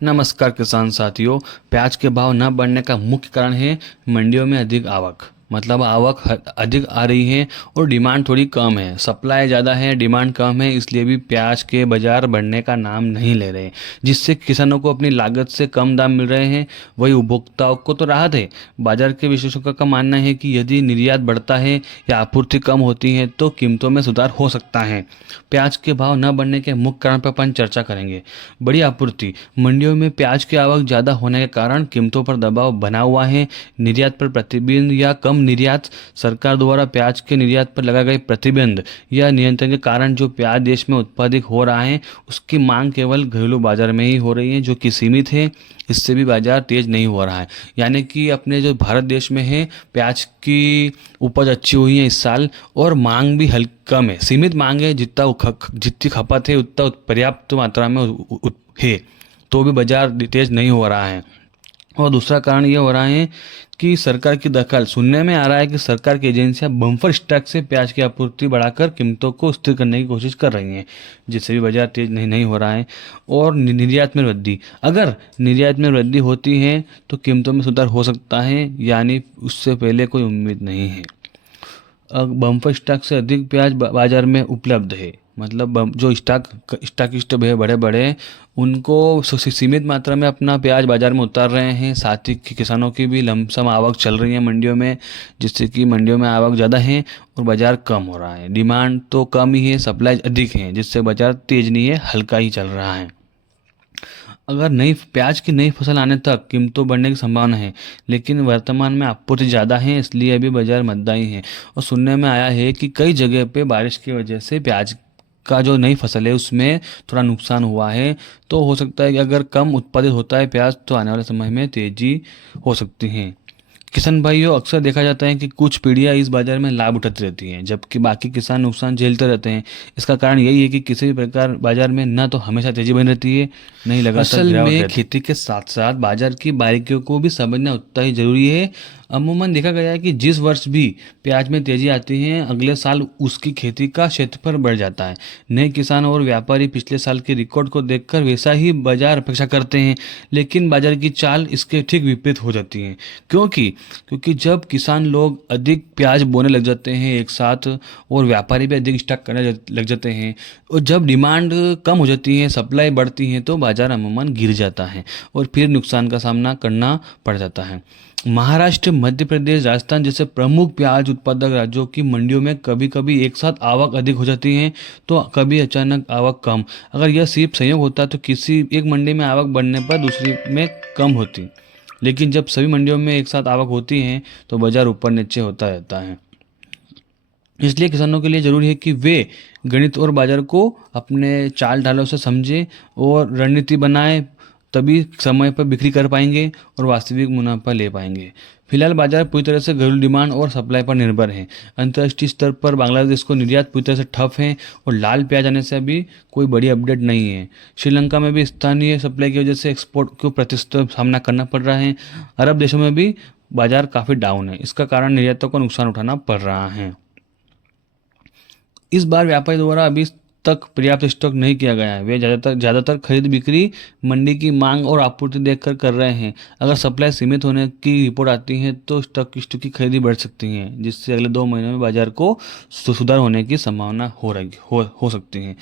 नमस्कार किसान साथियों। प्याज के भाव न बढ़ने का मुख्य कारण है मंडियों में अधिक आवक। मतलब आवक अधिक आ रही है और डिमांड थोड़ी कम है। सप्लाई ज़्यादा है, डिमांड कम है, इसलिए भी प्याज के बाज़ार बढ़ने का नाम नहीं ले रहे, जिससे किसानों को अपनी लागत से कम दाम मिल रहे हैं। वही उपभोक्ताओं को तो राहत है। बाजार के विशेषज्ञों का मानना है कि यदि निर्यात बढ़ता है या आपूर्ति कम होती है तो कीमतों में सुधार हो सकता है। प्याज के भाव न बढ़ने के मुख्य कारण पर अपन चर्चा करेंगे। बड़ी आपूर्ति। मंडियों में प्याज की आवक ज़्यादा होने के कारण कीमतों पर दबाव बना हुआ है। निर्यात पर प्रतिबंध या कम निर्यात। सरकार द्वारा प्याज के निर्यात पर लगाए गए प्रतिबंध या नियंत्रण के कारण जो प्याज देश में उत्पादित हो रहा है उसकी मांग केवल घरेलू बाजार में ही हो रही है, जो कि सीमित है। इससे भी बाजार तेज नहीं हो रहा है। यानी कि अपने जो भारत देश में है प्याज की उपज अच्छी हुई है इस साल, और मांग भी हल्की कम है, सीमित मांग है। जितनी खपत है उतना पर्याप्त मात्रा में है, तो भी बाजार तेज नहीं हो रहा है। और दूसरा कारण ये हो रहा है कि सरकार की दखल। सुनने में आ रहा है कि सरकार की एजेंसियां बम्पर स्टॉक से प्याज की आपूर्ति बढ़ाकर कीमतों को स्थिर करने की कोशिश कर रही हैं, जिससे भी बाजार तेज नहीं हो रहा है। और निर्यात में वृद्धि। अगर निर्यात में वृद्धि होती है तो कीमतों में सुधार हो सकता है, यानी उससे पहले कोई उम्मीद नहीं है। बम्पर स्टॉक से अधिक प्याज बाजार में उपलब्ध है। मतलब जो स्टॉकिस्ट है बड़े बड़े, उनको सीमित मात्रा में अपना प्याज बाजार में उतार रहे हैं। साथ ही किसानों की भी लमसम आवक चल रही है मंडियों में, जिससे कि मंडियों में आवक ज़्यादा है और बाजार कम हो रहा है। डिमांड तो कम ही है, सप्लाई अधिक है, जिससे बाजार तेज नहीं है, हल्का ही चल रहा है। अगर नई प्याज की नई फसल आने तक कीमतों बढ़ने की संभावना है, लेकिन वर्तमान में आपूर्ति ज़्यादा है, इसलिए अभी बाजार मद्दाई है। और सुनने में आया है कि कई जगह पे बारिश की वजह से प्याज का जो नई फसल है उसमें थोड़ा नुकसान हुआ है। तो हो सकता है कि अगर कम उत्पादित होता है प्याज तो आने वाले समय में तेजी हो सकती है। किसान भाइयों, अक्सर देखा जाता है कि कुछ पीढ़ियां इस बाजार में लाभ उठाती रहती हैं, जबकि बाकी किसान नुकसान झेलते रहते हैं। इसका कारण यही है कि किसी भी प्रकार बाजार में न तो हमेशा तेजी बनी रहती है, नहीं लगातार गिरावट रहती है। खेती के साथ साथ बाजार की बारीकियों को भी समझना उतना ही जरूरी है। अमूमन देखा गया है कि जिस वर्ष भी प्याज में तेजी आती है, अगले साल उसकी खेती का क्षेत्रफल बढ़ जाता है। नए किसान और व्यापारी पिछले साल के रिकॉर्ड को देखकर वैसा ही बाजार अपेक्षा करते हैं, लेकिन बाजार की चाल इसके ठीक विपरीत हो जाती है। क्योंकि जब किसान लोग अधिक प्याज बोने लग जाते हैं एक साथ, और व्यापारी भी अधिक स्टॉक करने लग जाते हैं, और जब डिमांड कम हो जाती है, सप्लाई बढ़ती है, तो बाजार अमूमन गिर जाता है और फिर नुकसान का सामना करना पड़ जाता है। महाराष्ट्र, मध्य प्रदेश, राजस्थान जैसे प्रमुख प्याज उत्पादक राज्यों की मंडियों में कभी कभी एक साथ आवक अधिक हो जाती है तो कभी अचानक आवक कम। अगर यह सिर्फ संयोग होता तो किसी एक मंडी में आवक बढ़ने पर दूसरी में कम होती, लेकिन जब सभी मंडियों में एक साथ आवक होती है तो बाजार ऊपर नीचे होता रहता है। इसलिए किसानों के लिए जरूरी है कि वे गणित और बाजार को अपने चाल ढालों से समझें और रणनीति बनाएं, तभी समय पर बिक्री कर पाएंगे और वास्तविक मुनाफा ले पाएंगे। फिलहाल बाजार पूरी तरह से घरेलू डिमांड और सप्लाई पर निर्भर है। अंतर्राष्ट्रीय स्तर पर बांग्लादेश को निर्यात पूरी तरह से ठप है और लाल प्याज आने से अभी कोई बड़ी अपडेट नहीं है। श्रीलंका में भी स्थानीय सप्लाई की वजह से एक्सपोर्ट को प्रतिस्पर्धा सामना करना पड़ रहा है। अरब देशों में भी बाजार काफ़ी डाउन है, इसका कारण निर्यातों को नुकसान उठाना पड़ रहा है। इस बार व्यापारी द्वारा अभी तक पर्याप्त स्टॉक नहीं किया गया है। वे ज़्यादातर खरीद बिक्री मंडी की मांग और आपूर्ति देखकर कर रहे हैं। अगर सप्लाई सीमित होने की रिपोर्ट आती है तो स्टॉक की खरीदी बढ़ सकती है, जिससे अगले 2 महीनों में बाजार को सुधार होने की संभावना हो सकती है।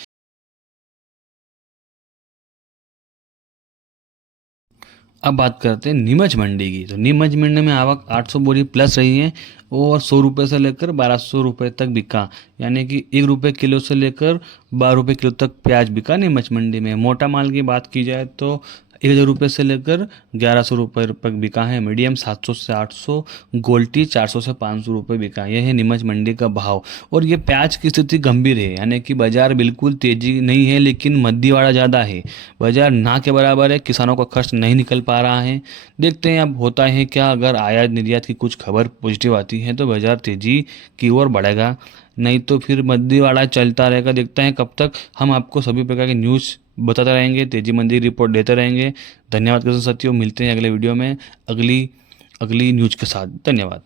अब बात करते हैं नीमच मंडी की। तो नीमच मंडी में आवक 800 बोरी प्लस रही है और 100 रुपये से लेकर 1200 रुपये तक बिका। यानी कि 1 रुपये किलो से लेकर 12 रुपये किलो तक प्याज बिका नीमच मंडी में। मोटा माल की बात की जाए तो 1000 रुपये से लेकर 1100 रुपये तक बिका है। मीडियम 700 से 800, गोल्टी 400 से 500 रुपये बिका। यह है नीमच मंडी का भाव। और ये प्याज की स्थिति गंभीर है, यानी कि बाजार बिल्कुल तेजी नहीं है, लेकिन मद्दीवाड़ा ज़्यादा है। बाजार ना के बराबर है, किसानों का खर्च नहीं निकल पा रहा है। देखते हैं अब होता है क्या। अगर आयात निर्यात की कुछ खबर पॉजिटिव आती है तो बाजार तेजी की ओर बढ़ेगा, नहीं तो फिर मद्दीवाड़ा चलता रहेगा। देखते हैं कब तक। हम आपको सभी प्रकार के न्यूज़ बताते रहेंगे, तेजी मंदी रिपोर्ट देते रहेंगे। धन्यवाद किसान साथियों, मिलते हैं अगले वीडियो में अगली न्यूज़ के साथ। धन्यवाद।